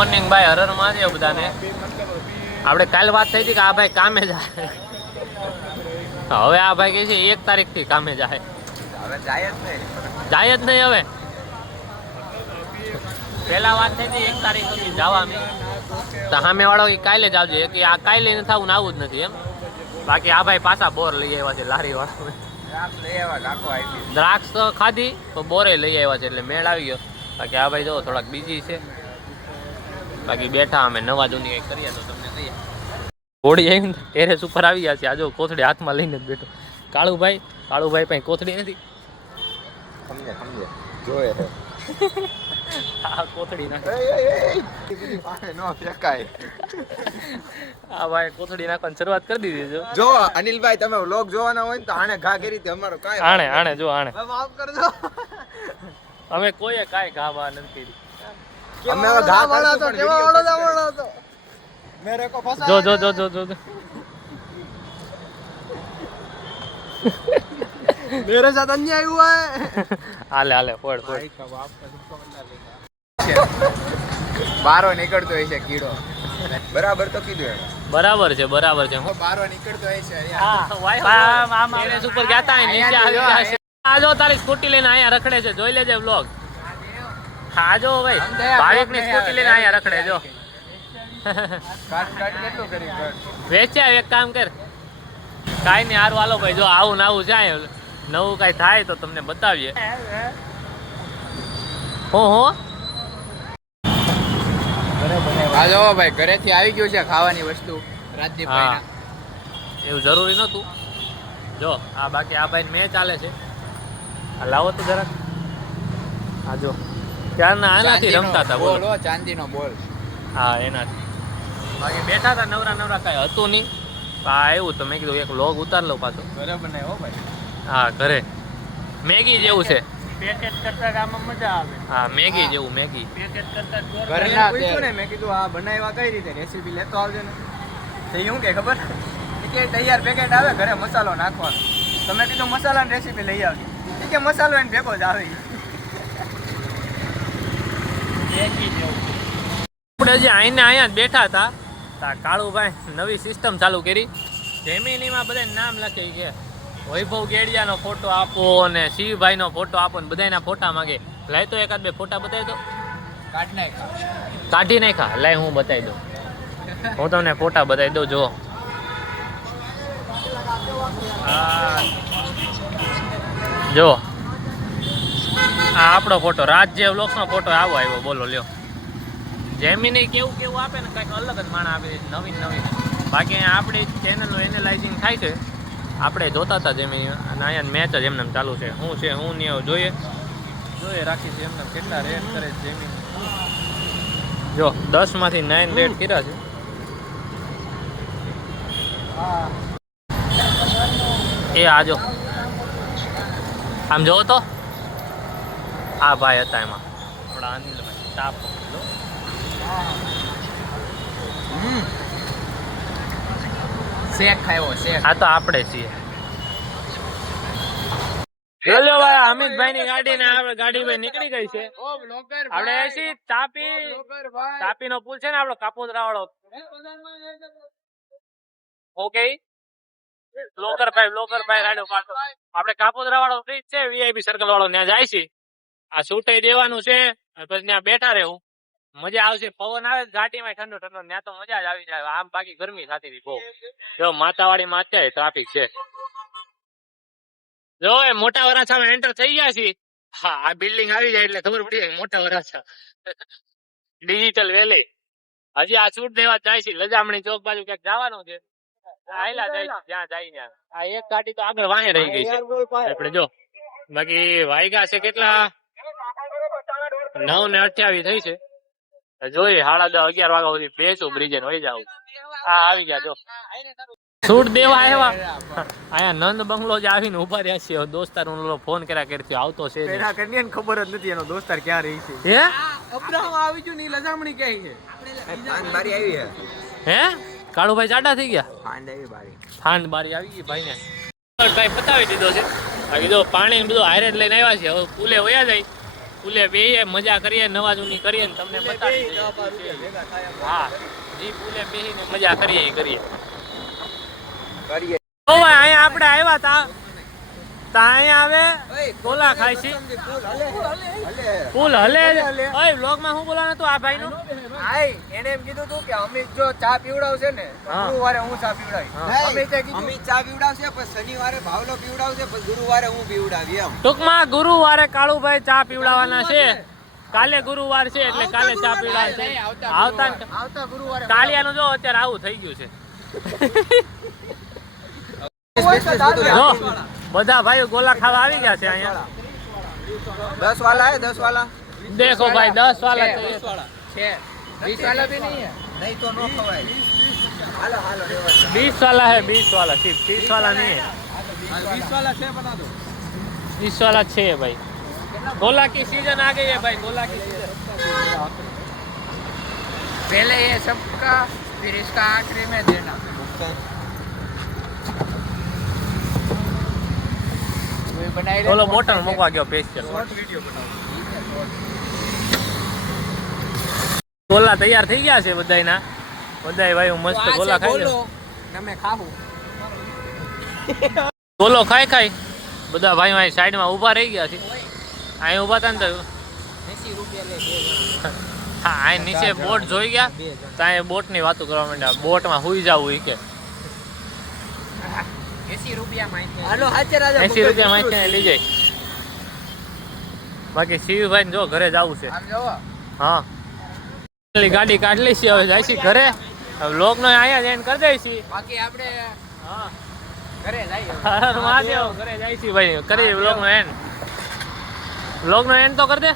Morning ભાઈ, હરર મહાદેવ બધાને. આપણે કાલ વાત થઈ હતી કે આ ભાઈ કામે જાય. હવે આ ભાઈ કહે છે 1 તારીખથી કામે જાય. હવે જાય જ નહીં હવે. પહેલા વાત થઈ હતી 1 તારીખ સુધી જવાની. તો સામે વાળો કે કાલે જ આવજો, કે આ કાલે નથી થવું ને આવું જ નથી એમ. બાકી આ ભાઈ પાછા બોર લઈ આવ્યા છે લારી વાળા. દ્રાક્ષ તો ખાધી તો બોરે લઈ આવ્યા છે એટલે મેળ આવી ગયો. બાકી આ ભાઈ જો થોડાક બીજી છે. બાકી બેઠા અમે નવા જૂની કંઈક કરીએ તો તમને કહીએ. ઘોડી આવીને ટેરેસ ઉપર આવી ગયા છે. આ જો કોથળી હાથમાં લઈને જ બેઠો. કાળુભાઈ પાસે કોથળી નથી. સમજે જોયે આ કોથળી નાખે. આ ભાઈ કોથળી નાખવાની શરૂઆત કરી દીધી છે. જો અનિલભાઈ, તમે વ્લોગ જોવાના હોય ને તો આને ઘા કરી હતી. અમારો કાંઈ આણે જો આણે માફ કરજો. અમે કોઈએ કાંઈ ઘા બા નથી કરી. અમે ઘા વાળા તો કેવા વાળો હતો મેરે કો ફસા. જો मेरे साथ अन्याय हुआ है. हाले फोड़ બારો નીકળતો હોય છે કીડો. બરાબર તો કીધું એને. બરાબર છે હું બારો નીકળતો હોય છે. ટેરેસ ઉપર ગયા તા નીચે આવી ગયા છે. આ જો તારી સ્કૂટી લઈને અહીંયા રખડે છે, જોઈ લેજે વ્લોગ. હા જો ભાઈ, ભાવિક ની સ્કૂટી લઈને અહીંયા રખડે જો. કાટ કેટલું કરી વેચ્યા એક કામ કર, કાઈ નહીં હારું હાલો ભાઈ. જો આવું ને આવું જાય, નવું કાંઈ થાય તો તમને બતાવીએ. હો આ જો ભાઈ, ઘરેથી આવી ગયું છે ખાવાની વસ્તુ રાજદીપભાઈ. એવું જરૂરી નહોતું. જો આ બાકી આ ભાઈ મેચ ચાલે છે. આ લાવો તો જરાક. આ જો ક્યારના આનાથી રમતા હતા. બોલ, ચાંદીનો બોલ. હા એનાથી. બાકી બેઠા હતા નવરા કાંઈ હતું નહીં. આ એવું તો મેં કીધું એક લોગ ઉતાર લો પાછો. ઘરે બનાવ્યો ભાઈ. હા ઘરે મેગી જેવું છે. પેકેટ કરતા આમાં મજા આવે. હા મેગી જેવું. મેગી પેકેટ કરતા ઘરના પૂછ્યું ને, મેં કીધું આ બનાવ્યા કઈ રીતે, રેસીપી લેતો આવજો ને. તો શું કે ખબર કે તૈયાર પેકેટ આવે, ઘરે મસાલો નાખવાનો. તમે કીધું મસાલાની રેસીપી લઈ આવજો. કે મસાલો એને ભેગો જ આવે. આપણે હજી અહીંયા જ બેઠા હતા. કાળુભાઈ નવી સિસ્ટમ ચાલુ કરી. જેમિનીમાં બધા નામ લખે કે વૈભવ ગેડિયાનો ફોટો આપો અને શિવભાઈનો ફોટો આપો ને બધાના ફોટા માંગે. લાય તો એકાદ બે ફોટા બતાવી દો. કાઢી નાખા. લાય હું બતાવી દઉં. હું તમને ફોટા બતાવી દઉં. જો જો આ આપણો ફોટો, રાજ્ય વ્લોગ્સનો ફોટો આવો આવ્યો. બોલો લ્યો. જેમિની કેવું આપે ને કંઈક અલગ જ માણા આપે, નવીન. બાકી આપણી ચેનલનું એનાલાઇઝિંગ થાય છે. આપણે જોતા હતા જેમિની, અને અહીંયા મેચ જ એમને ચાલુ છે. શું છે શું નહીં જોઈએ રાખીશું એમને. કેટલા રેટ કરે છે જેમિની. જો 10માંથી 9 રેટ કર્યા છે. એ આજો આમ જોવો તો આ ભાઈ હતા એમાં આપણા અનિલભાઈ. તાપ શેક ખાયો શેક. આ તો આપણે છીએ. હેલો ભાઈ, અમિતભાઈ ની ગાડી ને આપણે ગાડી ભાઈ નીકળી ગઈ છે. આપણે એસી તાપી નો પુલ છે ને આપણો કાપોદરા વાળો. ઓકે બ્લોકરભાઈ રાડો પાછો. આપણે કાપોદરા વાળો બ્રિજ છે, વીઆઈપી સર્કલ વાળો, ત્યાં જાય છે. આ છૂટાઈ દેવાનું છે, પછી ત્યાં બેઠા રહેવું. મજા આવશે. પવન આવે ઘાટીમાં ઠંડો ત્યાં તો મજા જ આવી જાય. આમ બાકી ગરમી થતી હતી બહુ. જો માતાવાડીમાં અત્યારે ટ્રાફિક છે. જો એ મોટા વરાછામાં એન્ટર થઈ ગયા છીએ. હા, આ બિલ્ડિંગ આવી જાય એટલે ખબર પડી જાય મોટા વરાછા ડિજિટલ વેલી. હજી આ છૂટ દેવા જાય છે. લજામણી ચોક બાજુ ક્યાંક જવાનું છે. આયલા જાય જ્યાં જાય ત્યાં. આ એક ગાડી તો આગળ વાહે રહી ગઈ છે. આપણે જો બાકી વાયગા છે કેટલા, 9:28 થઈ છે. જોઈએ 10:30 11 વાગ્યા સુધી બેસું બ્રિજે વહી જાવ. હા આવી ગયા. જો છૂટ દેવા આવ્યા. અહીંયા નંદ બંગલો જ આવીને ઉભા રહ્યા છે. દોસ્તાર ફોન કર્યા આવતો છે. ખબર જ નથી એનો દોસ્તાર ક્યાં રહી છે. હે અબ્રાહમ આવી ગયું ની લજામણી ક્યાં છે. બારી આવી છે. હે કાળુભાઈ ચાડા થઈ ગયા. ફાંડ બારી આવી ગઈ ભાઈ ને. ભાઈ પતાવી દીધો છે. બાકી જો પાણી બધું હારે લઈને આવ્યા છે. હવે પુલે વયા જાય પુલે બેહીએ મજા કરીએ નવા જૂની કરીએ ને તમને બતાવી દઈએ. હા જી પુલે બેહીને મજા કરીએ ઈ કરીએ. કરીએ ઓ ભાઈ અહીંયા આપણે આવ્યા તા અહીંયા આવે ગોલા ખાય છે પુલ હલે ઓય વ્લોગમાં હું બોલાનો તો આ ભાઈનું આય એને એમ કીધું તું કે અમિત જો ચા પીવડાવશે ને તો હા. ગુરુવારે હું ચા પીવડાવી હા. અમિતે કીધું અમિત ચા પીવડાવશે પણ શનિવારે ભાવલો પીવડાવશે પણ ગુરુવારે હું પીવડાવી એમ ટૂંકમાં ગુરુવારે કાળુભાઈ ચા પીવડાવવાના છે. કાલે ગુરુવાર છે એટલે કાલે ચા પીવડાવશે. આવતા ગુરુવારે કાલિયાનું જો અત્યારે આવું થઈ ગયું છે. જો બધા ભાઈઓ ગોલા ખાવા આવી ગયા છે અહીંયા. 10 વાલા હે 10 વાલા દેખો ભાઈ 10 વાલા છે 20 વાला भी नहीं है નહીં તો નો ખવાય હાલો હાલો રેવા 20 वाला है 20 वाला सिर्फ 30 वाला नहीं है 20 वाला છે બના દો 20 वाला 6 है भाई. गोला की सीजन आ गई है भाई. गोला की सीजन पहले ये सबका फिर इसका आखिरी में देना बनाई બોલો બોટલ મૂકવા ગયો સ્પેશિયલ. ગોલા તૈયાર થઈ ગયા છે બધાયના. બધાય ભાઈ મસ્ત ગોલા ખાઈ લો. તમે ખાવું ગોલો ખાઈ બધા ભાઈઓ અહીં સાઈડમાં ઊભા રહી ગયા છે. અહીં ઊભા હતા ને તો 80 રૂપિયા લે હા અહીં નીચે બોટ જોઈ ગયા તો અહીં બોટની વાતો કરવા માંડ્યા. બોટમાં હુઈ જાવું ઈ કે 80 રૂપિયા માં હાલો હાચે રાજા 80 રૂપિયા માંખીને લઈ જાય. બાકી શિવભાઈ ને જો ઘરે જવું છે. આમ જોવો હા પેલી ગાડી કાઢી લઈશી હવે જાય છે ઘરે. હવે લોક નો અહીંયા જઈને કરી દઈશી. બાકી આપણે હા ઘરે જઈએ હર હર મહાદેવ ઘરે જાય છે ભાઈ. કરી વ્લોગ નો એન્ડ. વ્લોગ નો એન્ડ તો કરી દે.